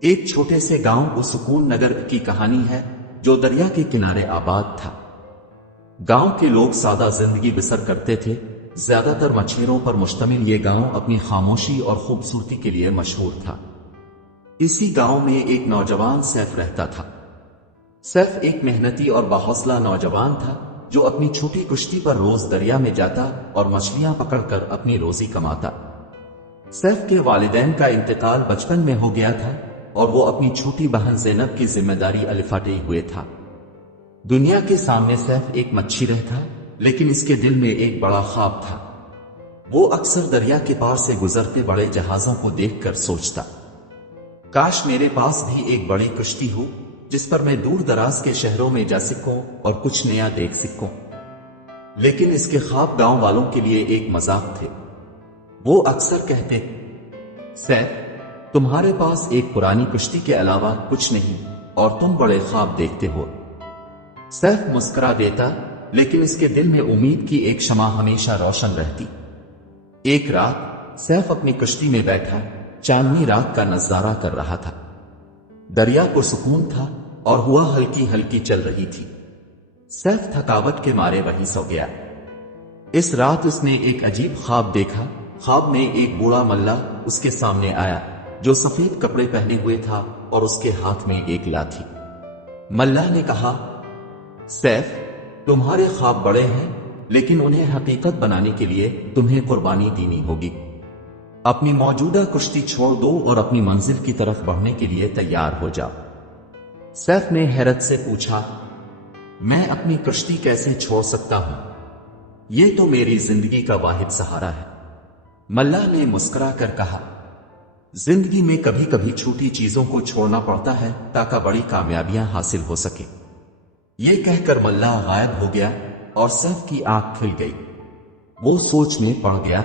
ایک چھوٹے سے گاؤں کو سکون نگر کی کہانی ہے جو دریا کے کنارے آباد تھا۔ گاؤں کے لوگ سادہ زندگی بسر کرتے تھے، زیادہ تر مچھلیوں پر مشتمل یہ گاؤں اپنی خاموشی اور خوبصورتی کے لیے مشہور تھا۔ اسی گاؤں میں ایک نوجوان سیف رہتا تھا۔ سیف ایک محنتی اور باحوصلہ نوجوان تھا جو اپنی چھوٹی کشتی پر روز دریا میں جاتا اور مچھلیاں پکڑ کر اپنی روزی کماتا۔ سیف کے والدین کا انتقال بچپن میں ہو گیا تھا اور وہ اپنی چھوٹی بہن زینب کی ذمہ داری الفاٹے ہوئے تھا۔ دنیا کے سامنے سیف ایک مچھی رہتا، لیکن اس کے دل میں ایک بڑا خواب تھا۔ وہ اکثر دریا کے پار سے گزرتے بڑے جہازوں کو دیکھ کر سوچتا، کاش میرے پاس بھی ایک بڑی کشتی ہو جس پر میں دور دراز کے شہروں میں جا سکوں اور کچھ نیا دیکھ سکوں۔ لیکن اس کے خواب گاؤں والوں کے لیے ایک مذاق تھے۔ وہ اکثر کہتے، سیف، تمہارے پاس ایک پرانی کشتی کے علاوہ کچھ نہیں اور تم بڑے خواب دیکھتے ہو۔ سیف مسکرا دیتا، لیکن اس کے دل میں امید کی ایک شمع ہمیشہ روشن رہتی۔ ایک رات سیف اپنی کشتی میں بیٹھا چاندنی رات کا نظارہ کر رہا تھا۔ دریا کو سکون تھا اور ہوا ہلکی ہلکی چل رہی تھی۔ سیف تھکاوٹ کے مارے وہیں سو گیا۔ اس رات اس نے ایک عجیب خواب دیکھا۔ خواب میں ایک بوڑھا ملہ اس کے سامنے آیا جو سفید کپڑے پہنے ہوئے تھا اور اس کے ہاتھ میں ایک لاٹھی۔ ملہ نے کہا، سیف، تمہارے خواب بڑے ہیں لیکن انہیں حقیقت بنانے کے لیے تمہیں قربانی دینی ہوگی۔ اپنی موجودہ کشتی چھوڑ دو اور اپنی منزل کی طرف بڑھنے کے لیے تیار ہو جاؤ۔ سیف نے حیرت سے پوچھا، میں اپنی کشتی کیسے چھوڑ سکتا ہوں؟ یہ تو میری زندگی کا واحد سہارا ہے۔ ملہ نے مسکرا کر کہا، زندگی میں کبھی کبھی چھوٹی چیزوں کو چھوڑنا پڑتا ہے تاکہ بڑی کامیابیاں حاصل ہو سکے۔ یہ کہہ کر ملہ غائب ہو گیا اور سیف کی آنکھ کھل گئی۔ وہ سوچ میں پڑ گیا،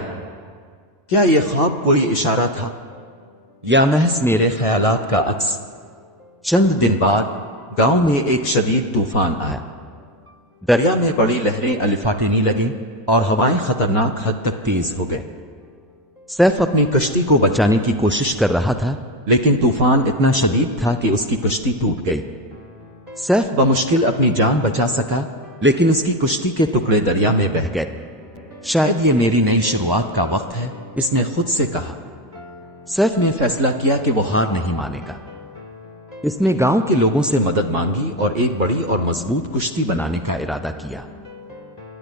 کیا یہ خواب کوئی اشارہ تھا یا محض میرے خیالات کا عکس؟ چند دن بعد گاؤں میں ایک شدید طوفان آیا۔ دریا میں بڑی لہریں الفاٹنے لگیں اور ہوائیں خطرناک حد تک تیز ہو گئے۔ سیف اپنی کشتی کو بچانے کی کوشش کر رہا تھا، لیکن طوفان اتنا شدید تھا کہ اس کی کشتی ٹوٹ گئی۔ سیف بمشکل اپنی جان بچا سکا، لیکن اس کی کشتی کے ٹکڑے دریا میں بہہ گئے۔ شاید یہ میری نئی شروعات کا وقت ہے، اس نے خود سے کہا۔ سیف نے فیصلہ کیا کہ وہ ہار نہیں مانے گا۔ اس نے گاؤں کے لوگوں سے مدد مانگی اور ایک بڑی اور مضبوط کشتی بنانے کا ارادہ کیا۔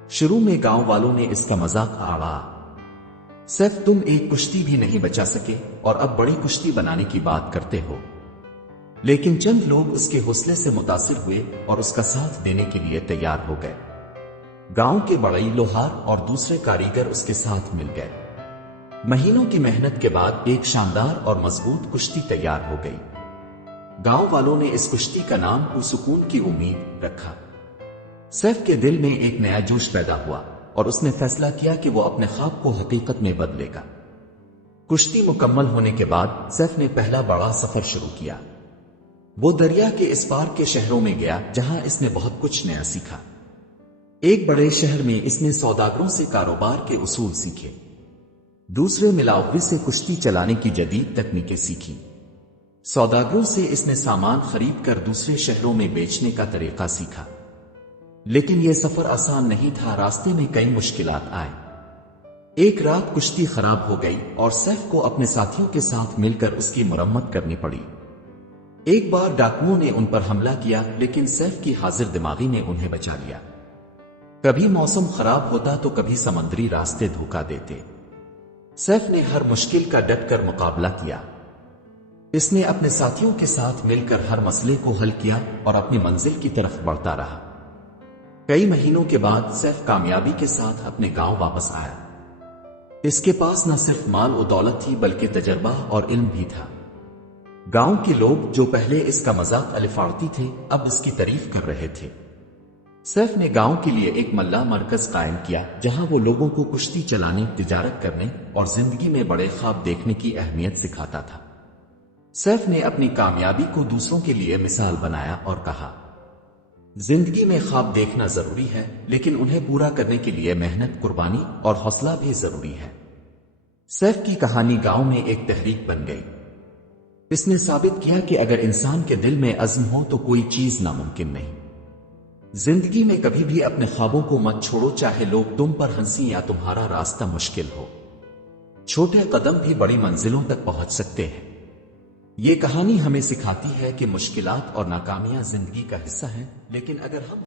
شروع میں گاؤں والوں نے اس کا مذاق اڑایا، سیف، تم ایک کشتی بھی نہیں بچا سکے اور اب بڑی کشتی بنانے کی بات کرتے ہو۔ لیکن چند لوگ اس کے حوصلے سے متاثر ہوئے اور اس کا ساتھ دینے کے لیے تیار ہو گئے۔ گاؤں کے بڑے لوہار اور دوسرے کاریگر اس کے ساتھ مل گئے۔ مہینوں کی محنت کے بعد ایک شاندار اور مضبوط کشتی تیار ہو گئی۔ گاؤں والوں نے اس کشتی کا نام پرسکون کی امید رکھا۔ سیف کے دل میں ایک نیا جوش پیدا ہوا اور اس نے فیصلہ کیا کہ وہ اپنے خواب کو حقیقت میں بدلے گا۔ کشتی مکمل ہونے کے بعد سیف نے پہلا بڑا سفر شروع کیا۔ وہ دریا کے اس پار کے شہروں میں گیا جہاں اس نے بہت کچھ نیا سیکھا۔ ایک بڑے شہر میں اس نے سوداگروں سے کاروبار کے اصول سیکھے۔ دوسرے ملاوٹی سے کشتی چلانے کی جدید تکنیکیں سیکھی۔ سوداگروں سے اس نے سامان خرید کر دوسرے شہروں میں بیچنے کا طریقہ سیکھا۔ لیکن یہ سفر آسان نہیں تھا، راستے میں کئی مشکلات آئے۔ ایک رات کشتی خراب ہو گئی اور سیف کو اپنے ساتھیوں کے ساتھ مل کر اس کی مرمت کرنی پڑی۔ ایک بار ڈاکوؤں نے ان پر حملہ کیا، لیکن سیف کی حاضر دماغی نے انہیں بچا لیا۔ کبھی موسم خراب ہوتا تو کبھی سمندری راستے دھوکا دیتے۔ سیف نے ہر مشکل کا ڈٹ کر مقابلہ کیا۔ اس نے اپنے ساتھیوں کے ساتھ مل کر ہر مسئلے کو حل کیا اور اپنی منزل کی طرف بڑھتا رہا۔ کئی مہینوں کے بعد سیف کامیابی کے ساتھ اپنے گاؤں واپس آیا۔ اس کے پاس نہ صرف مال و دولت تھی بلکہ تجربہ اور علم بھی تھا۔ گاؤں کے لوگ جو پہلے اس کا مذاق الفاڑتی تھے اب اس کی تعریف کر رہے تھے۔ سیف نے گاؤں کے لیے ایک ملہ مرکز قائم کیا جہاں وہ لوگوں کو کشتی چلانے، تجارت کرنے اور زندگی میں بڑے خواب دیکھنے کی اہمیت سکھاتا تھا۔ سیف نے اپنی کامیابی کو دوسروں کے لیے مثال بنایا اور کہا، زندگی میں خواب دیکھنا ضروری ہے، لیکن انہیں پورا کرنے کے لیے محنت، قربانی اور حوصلہ بھی ضروری ہے۔ سیف کی کہانی گاؤں میں ایک تحریک بن گئی۔ اس نے ثابت کیا کہ اگر انسان کے دل میں عزم ہو تو کوئی چیز ناممکن نہیں۔ زندگی میں کبھی بھی اپنے خوابوں کو مت چھوڑو، چاہے لوگ تم پر ہنسی یا تمہارا راستہ مشکل ہو۔ چھوٹے قدم بھی بڑی منزلوں تک پہنچ سکتے ہیں۔ یہ کہانی ہمیں سکھاتی ہے کہ مشکلات اور ناکامیاں زندگی کا حصہ ہیں، لیکن اگر ہم